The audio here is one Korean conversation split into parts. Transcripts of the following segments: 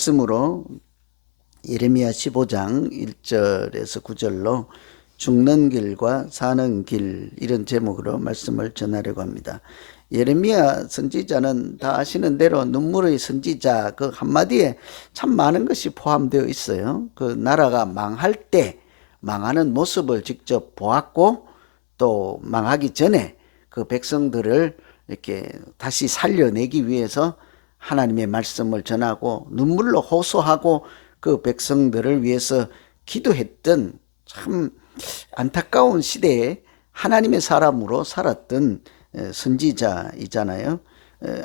말씀으로 예레미야 15장 1절에서 9절로 죽는 길과 사는 길, 이런 제목으로 말씀을 전하려고 합니다. 예레미야 선지자는 다 아시는 대로 눈물의 선지자, 그 한마디에 참 많은 것이 포함되어 있어요. 그 나라가 망할 때 망하는 모습을 직접 보았고, 또 망하기 전에 그 백성들을 이렇게 다시 살려내기 위해서 하나님의 말씀을 전하고 눈물로 호소하고 그 백성들을 위해서 기도했던 참 안타까운 시대에 하나님의 사람으로 살았던 선지자이잖아요.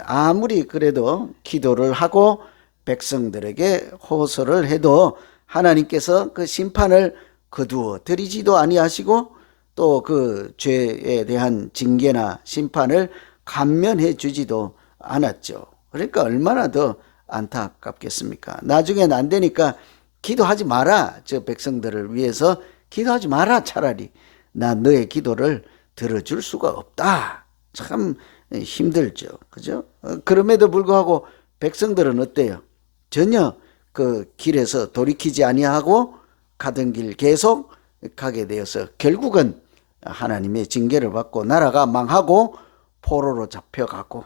아무리 그래도 기도를 하고 백성들에게 호소를 해도 하나님께서 그 심판을 거두어 드리지도 아니하시고 또 그 죄에 대한 징계나 심판을 감면해 주지도 않았죠. 그러니까 얼마나 더 안타깝겠습니까? 나중엔 안 되니까 기도하지 마라. 저 백성들을 위해서 기도하지 마라. 차라리 나 너의 기도를 들어줄 수가 없다. 참 힘들죠. 그죠? 그럼에도 불구하고 백성들은 어때요? 전혀 그 길에서 돌이키지 아니하고 가던 길 계속 가게 되어서 결국은 하나님의 징계를 받고 나라가 망하고 포로로 잡혀가고,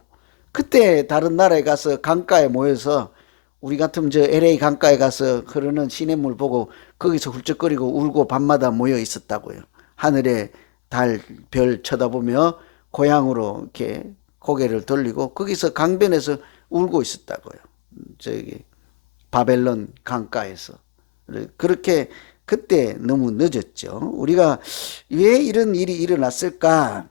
그때 다른 나라에 가서 강가에 모여서, 우리 같으면 저 LA 강가에 가서 흐르는 시냇물 보고 거기서 훌쩍거리고 울고 밤마다 모여 있었다고요. 하늘에 달, 별 쳐다보며 고향으로 이렇게 고개를 돌리고 거기서 강변에서 울고 있었다고요. 저기 바벨론 강가에서. 그렇게 그때 너무 늦었죠. 우리가 왜 이런 일이 일어났을까?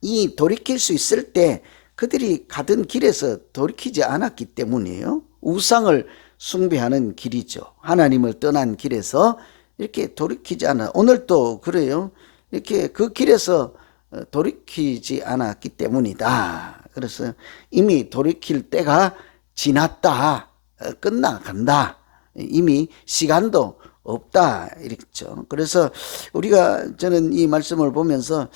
이 돌이킬 수 있을 때 그들이 가던 길에서 돌이키지 않았기 때문이에요. 우상을 숭배하는 길이죠. 하나님을 떠난 길에서 이렇게 돌이키지 않아. 오늘도 그래요. 이렇게 그 길에서 돌이키지 않았기 때문이다. 그래서 이미 돌이킬 때가 지났다. 끝나간다. 이미 시간도 없다 이랬죠. 그래서 우리가, 저는 이 말씀을 보면서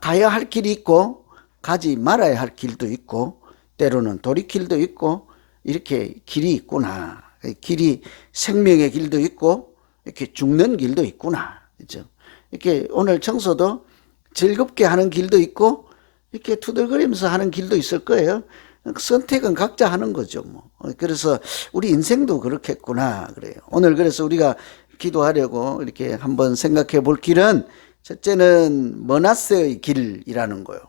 가야 할 길이 있고 가지 말아야 할 길도 있고 때로는 돌이킬도 있고 이렇게 길이 있구나. 길이 생명의 길도 있고 이렇게 죽는 길도 있구나. 그렇죠? 이렇게 오늘 청소도 즐겁게 하는 길도 있고 이렇게 투덜거리면서 하는 길도 있을 거예요. 선택은 각자 하는 거죠. 뭐. 그래서 우리 인생도 그렇겠구나 그래요. 오늘 그래서 우리가 기도하려고 이렇게 한번 생각해 볼 길은, 첫째는 머나세의 길이라는 거예요.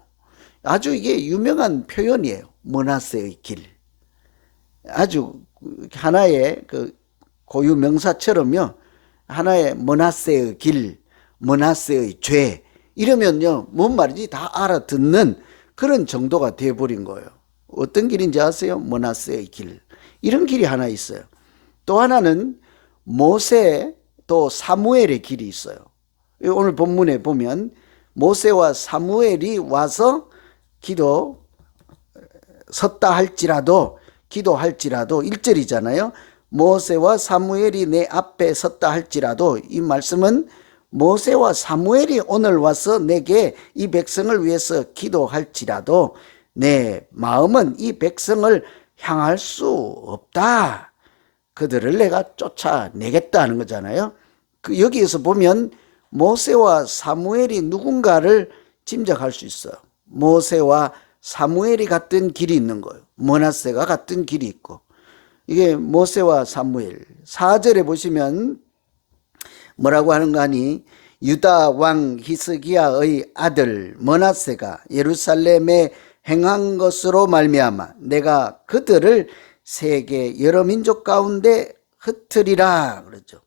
아주 이게 유명한 표현이에요. 머나세의 길. 아주 하나의 그 고유 명사처럼요. 하나의 머나세의 길, 머나세의 죄, 이러면요 뭔 말인지 다 알아듣는 그런 정도가 되어버린 거예요. 어떤 길인지 아세요? 머나세의 길. 이런 길이 하나 있어요. 또 하나는 모세 또 사무엘의 길이 있어요. 오늘 본문에 보면 모세와 사무엘이 와서 섰다 할지라도, 기도할지라도, 1절이잖아요. 모세와 사무엘이 내 앞에 섰다 할지라도, 이 말씀은 모세와 사무엘이 오늘 와서 내게 이 백성을 위해서 기도할지라도 내 마음은 이 백성을 향할 수 없다. 그들을 내가 쫓아내겠다는 거잖아요. 여기에서 보면 모세와 사무엘이 누군가를 짐작할 수 있어요. 모세와 사무엘이 갔던 길이 있는 거예요. 머나세가 갔던 길이 있고, 이게 모세와 사무엘. 4절에 보시면 뭐라고 하는가 하니, 유다 왕 히스기야의 아들 머나세가 예루살렘에 행한 것으로 말미암아 내가 그들을 세계 여러 민족 가운데 흩으리라 그러죠.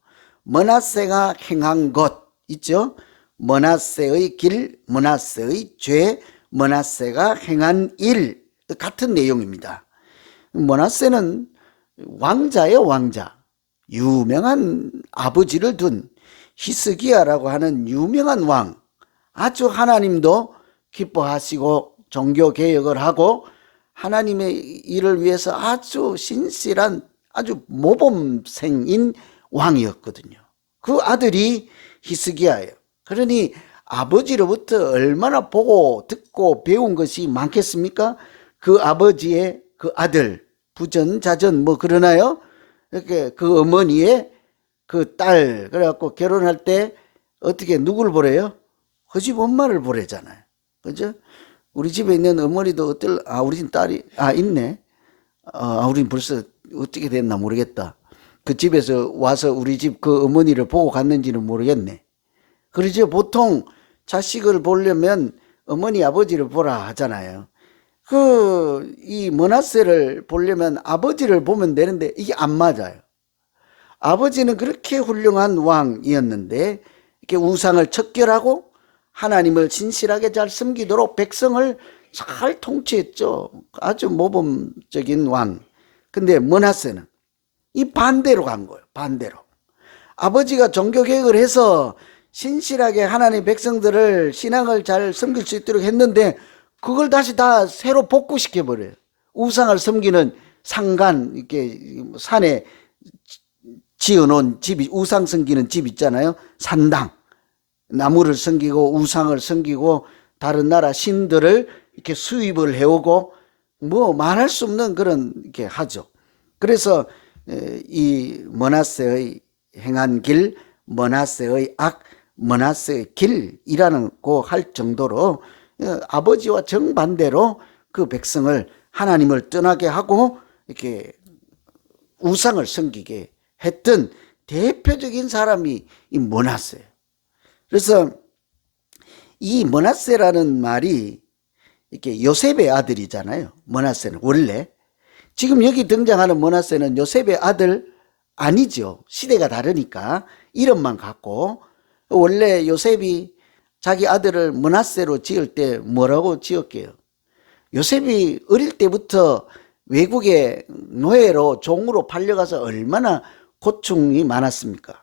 머나세가 행한 것 있죠. 머나세의 길, 머나세의 죄, 머나세가 행한 일, 같은 내용입니다. 머나세는 왕자예요. 왕자. 유명한 아버지를 둔 히스기야라고 하는 유명한 왕. 아주 하나님도 기뻐하시고 종교개혁을 하고 하나님의 일을 위해서 아주 신실한 아주 모범생인 왕이었거든요. 그 아들이 히스기야예요. 그러니 아버지로부터 얼마나 보고 듣고 배운 것이 많겠습니까? 그 아버지의 그 아들, 부전자전 뭐 그러나요? 이렇게 그 어머니의 그 딸, 그래갖고 결혼할 때 어떻게 누굴 보래요? 그 집 엄마를 보래잖아요. 그죠? 우리 집에 있는 어머니도 우리 집 딸이, 있네. 우린 벌써 어떻게 됐나 모르겠다. 그 집에서 와서 우리 집 그 어머니를 보고 갔는지는 모르겠네. 그러죠. 보통 자식을 보려면 어머니, 아버지를 보라 하잖아요. 이 므낫세를 보려면 아버지를 보면 되는데 이게 안 맞아요. 아버지는 그렇게 훌륭한 왕이었는데 이렇게 우상을 척결하고 하나님을 신실하게 잘 섬기도록 백성을 잘 통치했죠. 아주 모범적인 왕. 근데 므낫세는 이 반대로 간 거예요. 반대로. 아버지가 종교개혁을 해서 신실하게 하나님 백성들을 신앙을 잘 섬길 수 있도록 했는데 그걸 다시 다 새로 복구시켜버려요. 우상을 섬기는 상간, 이렇게 산에 지어놓은 집이, 우상 섬기는 집 있잖아요. 산당. 나무를 섬기고 우상을 섬기고 다른 나라 신들을 이렇게 수입을 해오고 뭐 말할 수 없는 그런 이렇게 하죠. 그래서 이 므낫세의 행한 길, 므낫세의 악, 므낫세의 길이라는 고 할 정도로 아버지와 정반대로 그 백성을 하나님을 떠나게 하고 이렇게 우상을 섬기게 했던 대표적인 사람이 이 므낫세예요. 그래서 이 므낫세라는 말이 이렇게 요셉의 아들이잖아요. 므낫세는 원래 지금 여기 등장하는 므낫세는 요셉의 아들 아니죠. 시대가 다르니까 이름만 갖고. 원래 요셉이 자기 아들을 므낫세로 지을 때 뭐라고 지었게요? 요셉이 어릴 때부터 외국에 노예로 종으로 팔려가서 얼마나 고충이 많았습니까?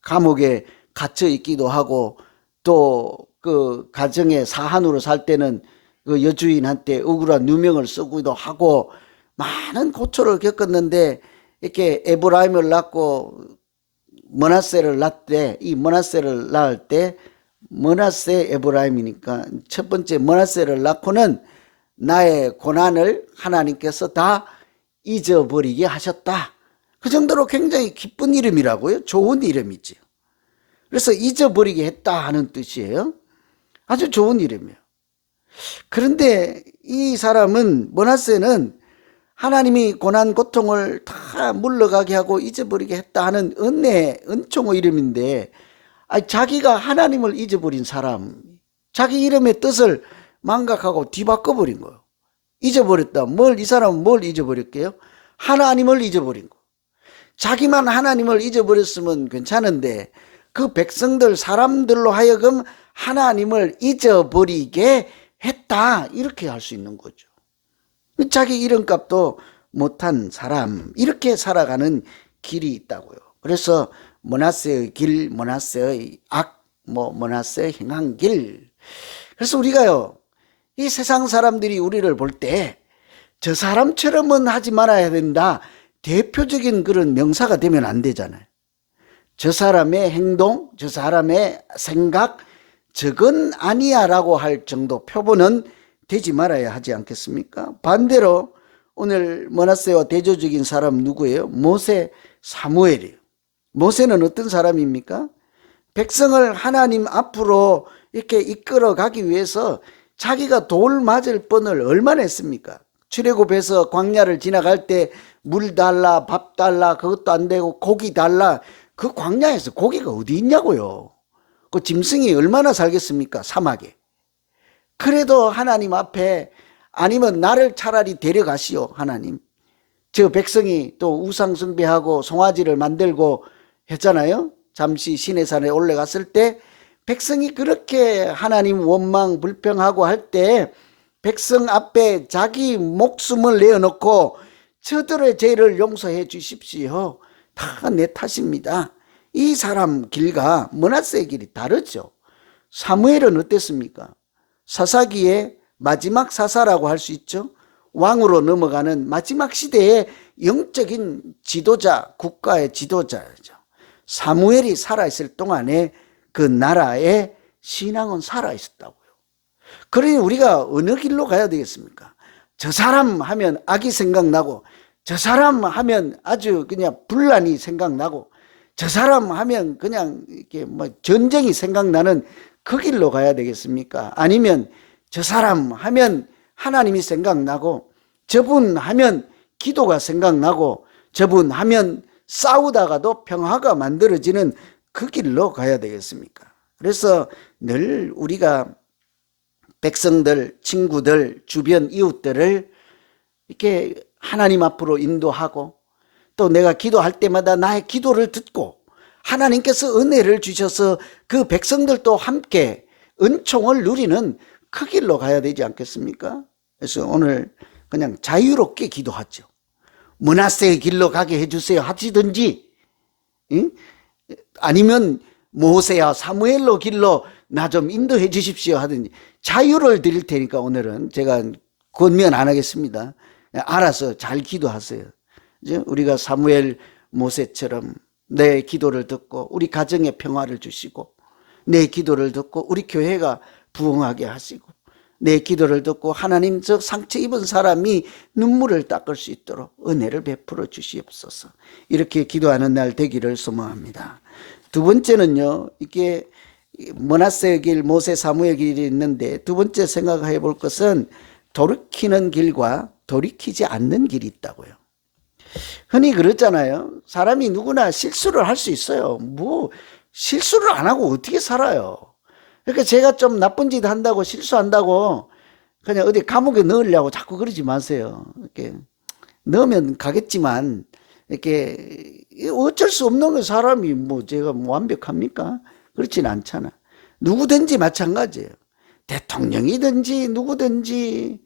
감옥에 갇혀 있기도 하고 또 그 가정의 사한으로 살 때는 그 여주인한테 억울한 누명을 쓰기도 하고 많은 고초를 겪었는데 이렇게 에브라임을 낳고 므낫세를 낳되 이 므낫세를 낳을 때 므낫세 에브라임이니까 첫 번째 므낫세를 낳고는 나의 고난을 하나님께서 다 잊어버리게 하셨다. 그 정도로 굉장히 기쁜 이름이라고요. 좋은 이름이지요. 그래서 잊어버리게 했다 하는 뜻이에요. 아주 좋은 이름이에요. 그런데 이 사람은 므낫세는 하나님이 고난 고통을 다 물러가게 하고 잊어버리게 했다 하는 은총의 이름인데 자기가 하나님을 잊어버린 사람, 자기 이름의 뜻을 망각하고 뒤바꿔버린 거예요. 잊어버렸다. 이 사람은 뭘 잊어버렸게요? 하나님을 잊어버린 거. 자기만 하나님을 잊어버렸으면 괜찮은데 그 백성들 사람들로 하여금 하나님을 잊어버리게 했다. 이렇게 할 수 있는 거죠. 자기 이름값도 못한 사람, 이렇게 살아가는 길이 있다고요. 그래서 므낫세의 길, 므낫세의 악, 므낫세의 행한 길. 그래서 우리가요, 이 세상 사람들이 우리를 볼 때 저 사람처럼은 하지 말아야 된다. 대표적인 그런 명사가 되면 안 되잖아요. 저 사람의 행동, 저 사람의 생각, 저건 아니야 라고 할 정도 표본은 되지 말아야 하지 않겠습니까? 반대로 오늘 므낫세와 대조적인 사람 누구예요? 모세, 사무엘이에요. 모세는 어떤 사람입니까? 백성을 하나님 앞으로 이렇게 이끌어 가기 위해서 자기가 돌 맞을 뻔을 얼마나 했습니까? 출애굽해서 광야를 지나갈 때 물 달라, 밥 달라, 그것도 안 되고 고기 달라. 그 광야에서 고기가 어디 있냐고요. 그 짐승이 얼마나 살겠습니까? 사막에. 그래도 하나님 앞에 아니면 나를 차라리 데려가시오 하나님. 저 백성이 또 우상 숭배하고 송아지를 만들고 했잖아요. 잠시 시내산에 올라갔을 때 백성이 그렇게 하나님 원망 불평하고 할 때 백성 앞에 자기 목숨을 내어놓고 저들의 죄를 용서해 주십시오. 다 내 탓입니다. 이 사람 길과 므낫세의 길이 다르죠. 사무엘은 어땠습니까? 사사기의 마지막 사사라고 할 수 있죠. 왕으로 넘어가는 마지막 시대의 영적인 지도자, 국가의 지도자죠. 사무엘이 살아있을 동안에 그 나라의 신앙은 살아있었다고요. 그러니 우리가 어느 길로 가야 되겠습니까? 저 사람 하면 악이 생각나고 저 사람 하면 아주 그냥 분란이 생각나고, 저 사람 하면 그냥 이렇게 뭐 전쟁이 생각나는 그 길로 가야 되겠습니까? 아니면 저 사람 하면 하나님이 생각나고, 저분 하면 기도가 생각나고, 저분 하면 싸우다가도 평화가 만들어지는 그 길로 가야 되겠습니까? 그래서 늘 우리가 백성들, 친구들, 주변 이웃들을 이렇게 하나님 앞으로 인도하고, 또 내가 기도할 때마다 나의 기도를 듣고 하나님께서 은혜를 주셔서 그 백성들도 함께 은총을 누리는 그 길로 가야 되지 않겠습니까? 그래서 오늘 그냥 자유롭게 기도하죠. 므낫세의 길로 가게 해주세요 하시든지, 응? 아니면 모세야 사무엘로 길로 나 좀 인도해 주십시오 하든지, 자유를 드릴 테니까 오늘은 제가 권면 안 하겠습니다. 알아서 잘 기도하세요. 우리가 사무엘 모세처럼 내 기도를 듣고 우리 가정에 평화를 주시고, 내 기도를 듣고 우리 교회가 부흥하게 하시고, 내 기도를 듣고 하나님 저 상처 입은 사람이 눈물을 닦을 수 있도록 은혜를 베풀어 주시옵소서. 이렇게 기도하는 날 되기를 소망합니다. 두 번째는요, 이게 므낫세의 길, 모세 사무엘 길이 있는데, 두 번째 생각해 볼 것은 돌이키는 길과 돌이키지 않는 길이 있다고요. 흔히 그렇잖아요. 사람이 누구나 실수를 할 수 있어요. 뭐 실수를 안 하고 어떻게 살아요? 그러니까 제가 좀 나쁜 짓 한다고, 실수한다고 그냥 어디 감옥에 넣으려고 자꾸 그러지 마세요. 이렇게 넣으면 가겠지만, 이렇게 어쩔 수 없는 거, 사람이 뭐 제가 뭐 완벽합니까? 그렇진 않잖아. 누구든지 마찬가지예요. 대통령이든지 누구든지.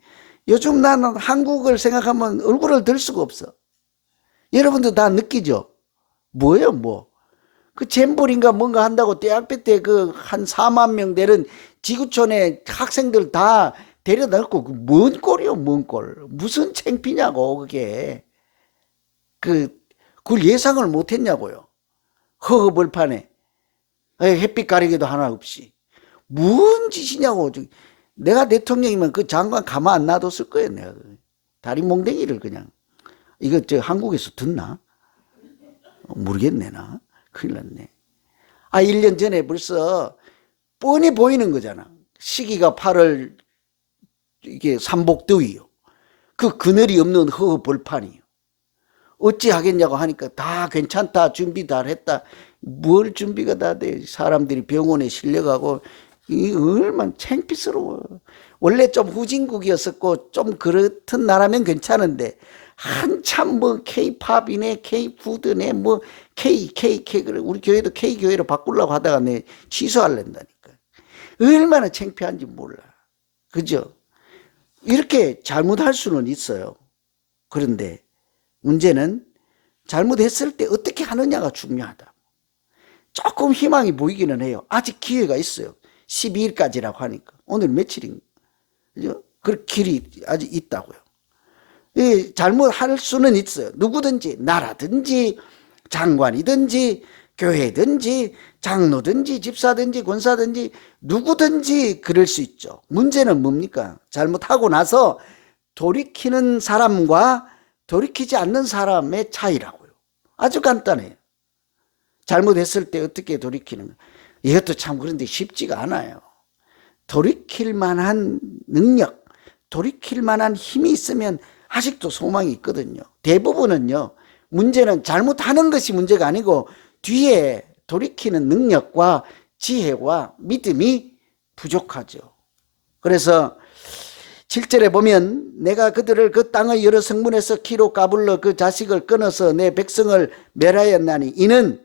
요즘 나는 한국을 생각하면 얼굴을 들 수가 없어. 여러분도 다 느끼죠? 뭐예요, 뭐? 그 잼버린가 뭔가 한다고 대학교 때 그 한 4만 명 되는 지구촌에 학생들 다 데려다 놓고, 뭔 꼴이요, 뭔 꼴. 무슨 창피냐고, 그게. 그걸 예상을 못 했냐고요. 허허벌판에. 햇빛 가리개도 하나 없이. 뭔 짓이냐고. 내가 대통령이면 그 장관 가만 안 놔뒀을 거예요, 내가. 다리 몽댕이를 그냥. 이거 저 한국에서 듣나? 모르겠네, 나. 큰일 났네. 1년 전에 벌써 뻔히 보이는 거잖아. 시기가 8월, 이게 삼복더위요. 그 그늘이 없는 허허벌판이요. 어찌 하겠냐고 하니까 다 괜찮다, 준비 다 했다. 뭘 준비가 다 돼. 사람들이 병원에 실려가고, 이 얼마나 창피스러워. 원래 좀 후진국이었었고 좀 그렇던 나라면 괜찮은데, 한참 뭐 K-팝이네, K-푸드네, 뭐 K 우리 교회도 K-교회로 바꾸려고 하다가 내 취소하려다니까. 얼마나 창피한지 몰라. 그죠? 이렇게 잘못할 수는 있어요. 그런데 문제는 잘못했을 때 어떻게 하느냐가 중요하다. 조금 희망이 보이기는 해요. 아직 기회가 있어요. 12일까지라고 하니까. 오늘 며칠인가? 그죠? 그 길이 아직 있다고요. 잘못할 수는 있어요. 누구든지, 나라든지, 장관이든지, 교회든지, 장로든지, 집사든지, 권사든지, 누구든지 그럴 수 있죠. 문제는 뭡니까? 잘못하고 나서 돌이키는 사람과 돌이키지 않는 사람의 차이라고요. 아주 간단해요. 잘못했을 때 어떻게 돌이키는 거예요. 이것도 참 그런데 쉽지가 않아요. 돌이킬 만한 능력, 돌이킬 만한 힘이 있으면 아직도 소망이 있거든요. 대부분은요, 문제는 잘못하는 것이 문제가 아니고 뒤에 돌이키는 능력과 지혜와 믿음이 부족하죠. 그래서 7절에 보면, 내가 그들을 그 땅의 여러 성문에서 키로 까불러 그 자식을 끊어서 내 백성을 멸하였나니, 이는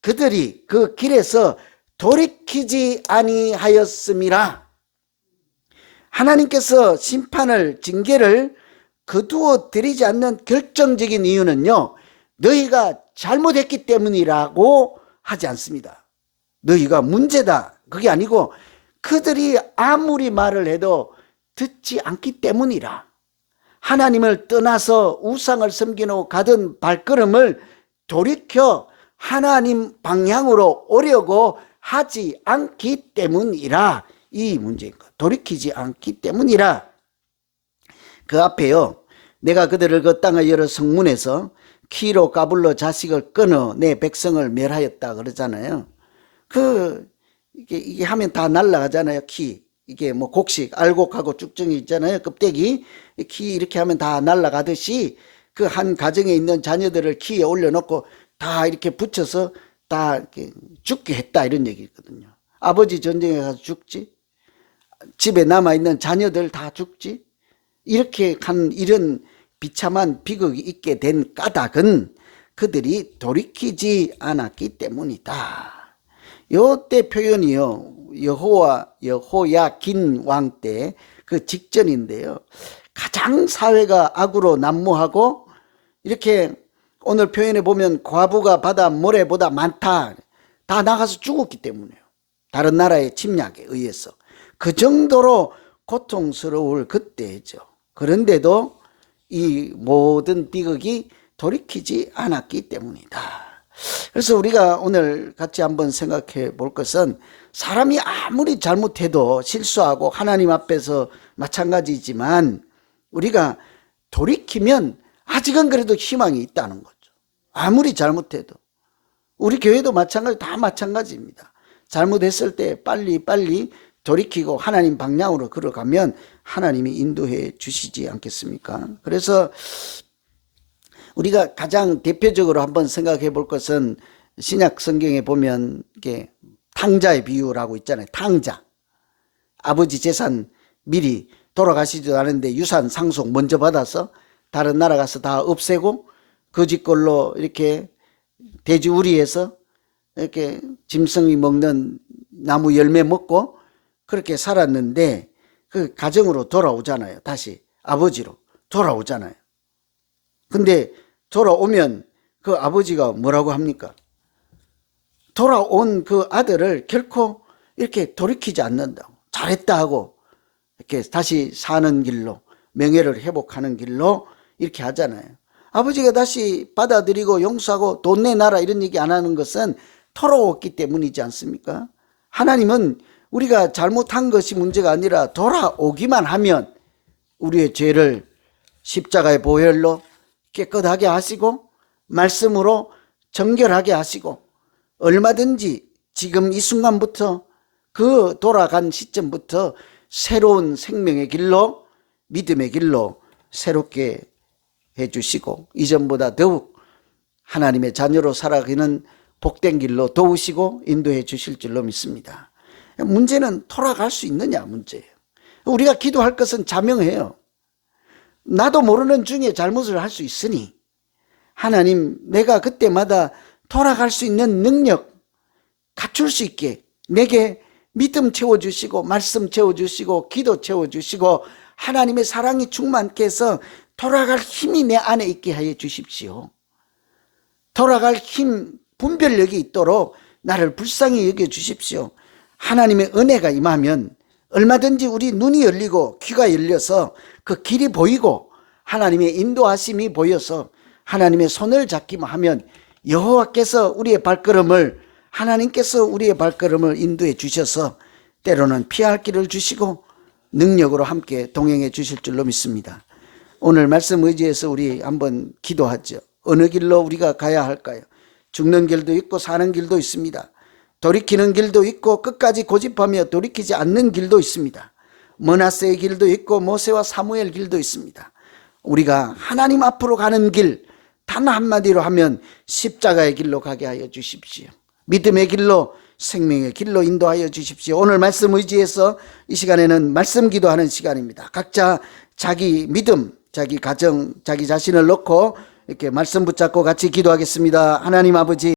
그들이 그 길에서 돌이키지 아니하였음이라. 하나님께서 심판을, 징계를 거두어 드리지 않는 결정적인 이유는요, 너희가 잘못했기 때문이라고 하지 않습니다. 너희가 문제다, 그게 아니고 그들이 아무리 말을 해도 듣지 않기 때문이라. 하나님을 떠나서 우상을 섬기고 가던 발걸음을 돌이켜 하나님 방향으로 오려고 하지 않기 때문이라. 이 문제인 것. 돌이키지 않기 때문이라. 그 앞에요, 내가 그들을 그 땅의 여러 성문에서 키로 까불러 자식을 끊어 내 백성을 멸하였다 그러잖아요. 이게 하면 다 날라가잖아요. 키. 이게 뭐 곡식, 알곡하고 쭉정이 있잖아요. 껍데기. 키 이렇게 하면 다 날라가듯이 그 한 가정에 있는 자녀들을 키에 올려놓고 다 이렇게 붙여서 다 이렇게 죽게 했다 이런 얘기거든요. 아버지 전쟁에 가서 죽지. 집에 남아있는 자녀들 다 죽지. 이렇게 한 이런 비참한 비극이 있게 된 까닭은 그들이 돌이키지 않았기 때문이다. 요때 표현이요. 여호야긴 왕 때 그 직전인데요. 가장 사회가 악으로 난무하고 이렇게 오늘 표현에 보면 과부가 바다 모래보다 많다. 다 나가서 죽었기 때문에요. 다른 나라의 침략에 의해서. 그 정도로 고통스러울 그때죠. 그런데도 이 모든 비극이 돌이키지 않았기 때문이다. 그래서 우리가 오늘 같이 한번 생각해 볼 것은 사람이 아무리 잘못해도 실수하고 하나님 앞에서 마찬가지지만 우리가 돌이키면 아직은 그래도 희망이 있다는 거죠. 아무리 잘못해도. 우리 교회도 마찬가지, 다 마찬가지입니다. 잘못했을 때 빨리 돌이키고 하나님 방향으로 걸어가면 하나님이 인도해 주시지 않겠습니까? 그래서 우리가 가장 대표적으로 한번 생각해 볼 것은 신약 성경에 보면 이게 탕자의 비유라고 있잖아요. 탕자. 아버지 재산 미리 돌아가시지도 않은데 유산 상속 먼저 받아서 다른 나라 가서 다 없애고 거지 걸로 이렇게 돼지우리에서 이렇게 짐승이 먹는 나무 열매 먹고 그렇게 살았는데 그 가정으로 돌아오잖아요. 다시 아버지로 돌아오잖아요. 근데 돌아오면 그 아버지가 뭐라고 합니까? 돌아온 그 아들을 결코 이렇게 돌이키지 않는다고. 잘했다 하고 이렇게 다시 사는 길로, 명예를 회복하는 길로 이렇게 하잖아요. 아버지가 다시 받아들이고 용서하고 돈 내놔라 이런 얘기 안 하는 것은 돌아왔기 때문이지 않습니까? 하나님은 우리가 잘못한 것이 문제가 아니라 돌아오기만 하면 우리의 죄를 십자가의 보혈로 깨끗하게 하시고 말씀으로 정결하게 하시고 얼마든지 지금 이 순간부터 그 돌아간 시점부터 새로운 생명의 길로 믿음의 길로 새롭게 해주시고 이전보다 더욱 하나님의 자녀로 살아가는 복된 길로 도우시고 인도해 주실 줄로 믿습니다. 문제는 돌아갈 수 있느냐 문제예요. 우리가 기도할 것은 자명해요. 나도 모르는 중에 잘못을 할 수 있으니 하나님 내가 그때마다 돌아갈 수 있는 능력 갖출 수 있게 내게 믿음 채워주시고 말씀 채워주시고 기도 채워주시고 하나님의 사랑이 충만케 해서 돌아갈 힘이 내 안에 있게 하여 주십시오. 돌아갈 힘 분별력이 있도록 나를 불쌍히 여겨주십시오. 하나님의 은혜가 임하면 얼마든지 우리 눈이 열리고 귀가 열려서 그 길이 보이고 하나님의 인도하심이 보여서 하나님의 손을 잡기만 하면 여호와께서 우리의 발걸음을 하나님께서 우리의 발걸음을 인도해 주셔서 때로는 피할 길을 주시고 능력으로 함께 동행해 주실 줄로 믿습니다. 오늘 말씀 의지해서 우리 한번 기도하죠. 어느 길로 우리가 가야 할까요? 죽는 길도 있고 사는 길도 있습니다. 돌이키는 길도 있고 끝까지 고집하며 돌이키지 않는 길도 있습니다. 머나세의 길도 있고 모세와 사무엘 길도 있습니다. 우리가 하나님 앞으로 가는 길 단 한마디로 하면 십자가의 길로 가게 하여 주십시오. 믿음의 길로 생명의 길로 인도하여 주십시오. 오늘 말씀 의지해서 이 시간에는 말씀 기도하는 시간입니다. 각자 자기 믿음, 자기 가정, 자기 자신을 놓고 이렇게 말씀 붙잡고 같이 기도하겠습니다. 하나님 아버지